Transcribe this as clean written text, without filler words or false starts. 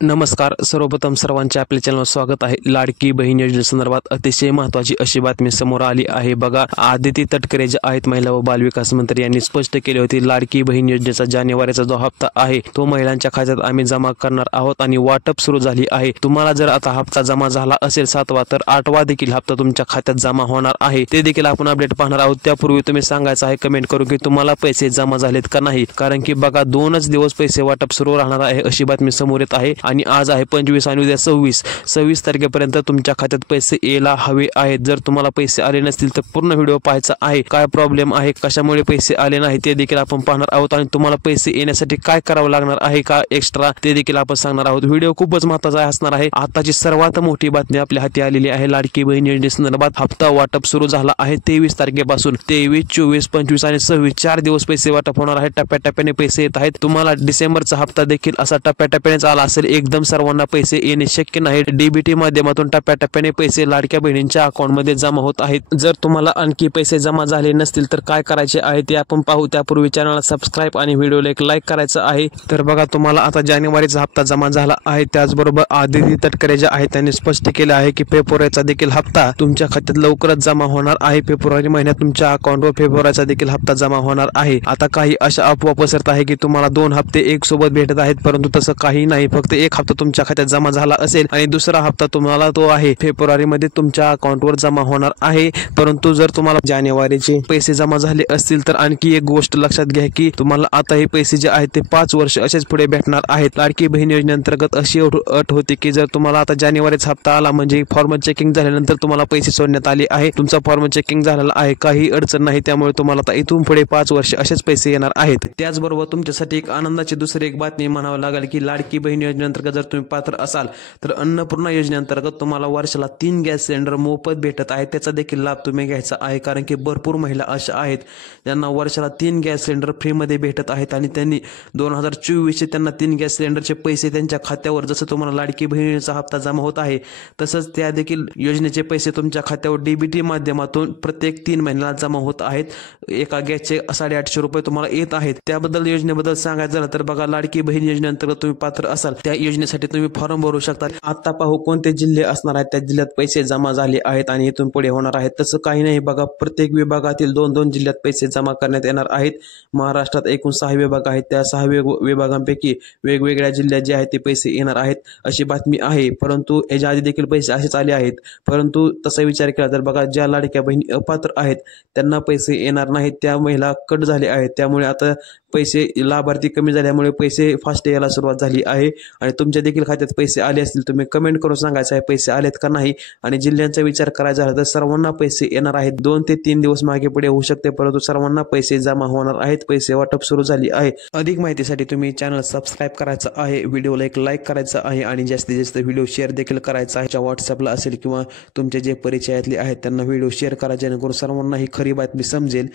नमस्कार. सर्वप्रथम सर्वांचे आपल्या चॅनलवर स्वागत आहे. लाडकी बहीण योजनेसंदर्भात अतिशय महत्त्वाची अशी बातमी समोर आली आहे. बघा, आदिती तटकरे जे आहेत महिला व बालविकास मंत्री यांनी स्पष्ट केले होते, लाडकी बहीण योजनेचा जानेवारीचा जो हप्ता आहे तो महिलांच्या खात्यात आम्ही जमा करणार आहोत आणि वाटप सुरू झाली आहे. तुम्हाला जर आता हप्ता जमा झाला असेल 7वा तर 8वा देखील हप्ता तुमच्या खात्यात जमा होणार आहे. ते देखील आपण अपडेट पाहणार आहोत. त्यापूर्वी तुम्ही सांगायचं आहे कमेंट करून की तुम्हाला पैसे जमा झालेत का नाही, कारण की बघा 2च दिवस पैसे वाटप सुरू राहणार आहे अशी बातमी समोर येत आहे. आणि आज आहे 25 आणि उद्या 26 तारखेपर्यंत तुमच्या खात्यात पैसे यायला हवे आहेत. जर तुम्हाला पैसे आले नसतील तर पूर्ण व्हिडिओ पाहायचा आहे. काय प्रॉब्लेम आहे, कशामुळे पैसे आले नाही ते देखील आपण पाहणार आहोत आणि तुम्हाला पैसे येण्यासाठी काय करावं लागणार आहे का एक्स्ट्रा ते देखील आपण सांगणार आहोत. व्हिडिओ खूपच महत्त्वाचा असणार आहे. आताची सर्वात मोठी बातमी आपल्या हाती आलेली आहे. लाडकी बहीण योजनेसंदर्भात हप्ता वाटप सुरू झाला आहे. 23 तारखेपासून 23, 24, 25 आणि 26 4 दिवस पैसे वाटप होणार आहे. टप्प्याटप्प्याने पैसे येत आहेत. तुम्हाला डिसेंबरचा हप्ता देखील असा टप्प्याटप्प्यानेच आला असेल. एकदम सर्वांना पैसे येणे शक्य नाही. डीबीटी माध्यमातून टप्प्याटप्प्याने पैसे लाडक्या बहिणींच्या अकाउंटमध्ये जमा होत आहेत. जर तुम्हाला आणखी पैसे जमा झाले नसतील तर काय करायचे आहे ते आपण पाहू. त्यापूर्वी चॅनलला सबस्क्राईब आणि व्हिडिओला एक लाईक करायचं आहे. तर बघा, तुम्हाला आता जानेवारीचा हप्ता जमा झाला आहे. त्याचबरोबर आदिती तटकरे जे आहेत त्यांनी स्पष्ट केले आहे की फेब्रुवारीचा देखील हप्ता तुमच्या खात्यात लवकरच जमा होणार आहे. फेब्रुवारी महिन्यात तुमच्या अकाउंटवर फेब्रुवारीचा देखील हप्ता जमा होणार आहे. आता काही अशा अफवा पसरत आहे की तुम्हाला 2 हप्ते एक सोबत भेटत आहेत, परंतु तसं काही नाही. फक्त एक हप्ता तुमच्या खात्यात जमा झाला असेल आणि दुसरा हप्ता तुम्हाला तो आहे फेब्रुवारी मध्ये तुमच्या अकाउंटवर जमा होणार आहे. परंतु जर तुम्हाला जानेवारीचे पैसे जमा झाले असतील तर आणखी एक गोष्ट लक्षात घ्या की तुम्हाला आता हे पैसे जे आहेत ते 5 वर्ष असेच पुढे भेटणार आहेत. लाडकी बहीण योजनेअंतर्गत अशी अट होती की जर तुम्हाला आता जानेवारीचा हप्ता आला म्हणजे फॉर्म चेकिंग झाल्यानंतर तुम्हाला पैसे सोडण्यात आले आहे, तुमचा फॉर्म चेकिंग झालेला आहे, काही अडचण नाही, त्यामुळे तुम्हाला आता इथून पुढे 5 वर्ष असेच पैसे येणार आहेत. त्याचबरोबर तुमच्यासाठी एक आनंदाची दुसरी एक बातमी म्हणावं लागेल की लाडकी बहीण योजनेअंतर्गत जर तुम्ही पात्र असाल तर अन्नपूर्णा योजनेअंतर्गत तुम्हाला वर्षाला 3 गॅस सिलेंडर मोफत भेटत आहे. त्याचा देखील लाभ तुम्ही घ्यायचा आहे, कारण की भरपूर महिला अशा आहेत ज्यांना वर्षाला 3 गॅस सिलेंडर फ्रीमध्ये भेटत आहेत आणि त्यांनी 2024 चे त्यांना 3 गॅस सिलेंडरचे पैसे त्यांच्या खात्यावर जसं तुम्हाला लाडकी बहिणीचा हप्ता जमा होत आहे तसंच त्या देखील योजनेचे पैसे तुमच्या खात्यावर डीबीटी माध्यमातून प्रत्येक 3 महिन्याला जमा होत आहेत. एका गॅसचे 850 रुपये तुम्हाला येत आहेत. त्याबद्दल योजनेबद्दल सांगायचं झालं तर बघा, लाडकी बहीण योजनेअंतर्गत तुम्ही पात्र असाल त्या योजनेसाठी तुम्ही फॉर्म भरू शकता. आता पाहू कोणते जिल्हे असणार आहेत. त्या जिल्ह्यात पैसे जमा झाले आहेत आणि इथून पुढे होणार आहेत. तसं काही नाही बघा, प्रत्येक विभागातील 2-2 जिल्ह्यात पैसे जमा करण्यात येणार आहेत. महाराष्ट्रात एकूण 6 विभाग आहेत. त्या 6 विभागांपैकी वेगवेगळ्या जिल्ह्यात जे आहेत ते पैसे येणार आहेत अशी बातमी आहे. परंतु याच्या आधी देखील पैसे असेच आले आहेत. परंतु तसा विचार केला तर बघा, ज्या लाडक्या बहिणी अपात्र आहेत त्यांना पैसे येणार नाहीत. त्या महिला कट झाले आहेत, त्यामुळे आता पैसे लाभार्थी कमी झाल्यामुळे पैसे फास्ट यायला सुरुवात झाली आहे. आणि तुमच्या देखील खात्यात पैसे आले असतील तुम्ही कमेंट करून सांगायचं आहे पैसे आलेत का नाही. आणि जिल्ह्यांचा विचार करायचा झाला तर सर्वांना पैसे येणार आहेत. 2 ते 3 दिवस मागे पुढे होऊ शकते, परंतु सर्वांना पैसे जमा होणार आहेत. पैसे वाटप सुरू झाली आहे. अधिक माहितीसाठी तुम्ही चॅनल सबस्क्राईब करायचं आहे, व्हिडिओला एक लाईक करायचं आहे आणि जास्तीत जास्त व्हिडिओ शेअर देखील करायचा आहे. व्हॉट्सअपला असेल किंवा तुमचे जे परिचयातले आहेत त्यांना व्हिडिओ शेअर करा, जेणेकरून सर्वांना ही खरी बातमी समजेल.